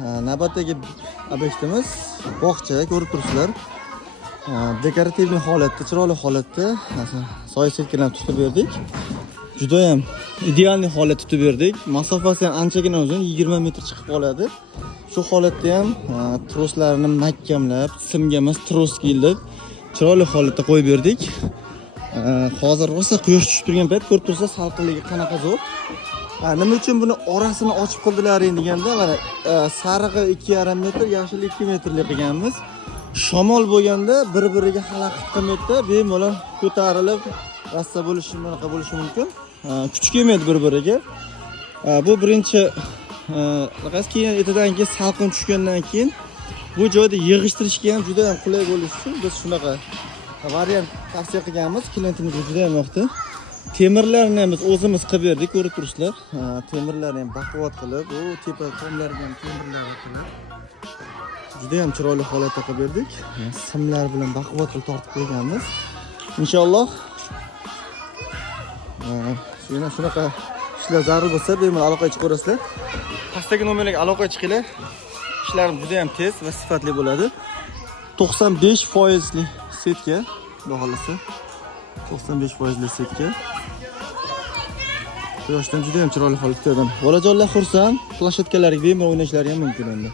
Navbatdagi obyektimiz bog'cha, ko'rib turibsizlar. Dekorativ holatda, chiroyli holatda soy setkalarni tutib berdik. Juda ham ideal holatda tutib berdik. Masofasi ham anchagina uzun, 20 metr chiqib qoladi. Shu holatda ham troslarini mahkamlab, simga emas trosga ilib, chiroyli holatda qo'yib berdik. Hozir rosa quyosh tushib turgan payt ko'rib tursangiz, salqinligi qanaqa zo'r. Nima uchun buni orasini ochib qildilaring deganda, mana sarig'i 2,5 metr, yashil 2 metrlik qilganmiz. Shamol bo'lganda bir-biriga xalaqit qilmaydi, bemalol ko'tarilib, rassa bo'lishi mumkin. Kuch kelmaydi bir-biriga. Bu birinchi keyin etidan keyin salqin tushgandan keyin bu joyda yig'ishtirishga ham juda ham qulay bo'lishi uchun biz shunaqa variant tavsiya qilganmiz. Klientimizga juda ham yoqdi. Temirlarni ham biz o'zimiz qilib berdik, ko'rib turibsizlar. Temirlarni ham baquvvat qilib, tepa tomlarga ham temirlar qilib juda ham chiroyli holatda qilib berdik. Simlar bilan baquvvat qilib tortib qo'yganmiz. Inshaalloh shunaqa ishlar zarur bo'lsa, bemalol aloqa chiqib ko'rasizlar. Pastdagi nomerlarga aloqa chiqinglar. Ishlarimiz juda ham tez va sifatli bo'ladi. 95% setka, xudo xolasa. 95% setka. Quyoshdan juda ham chiroyli holatda. Bolajonlar xursand, plashatkalarga bemalol o'ynashlari ham mumkin endi.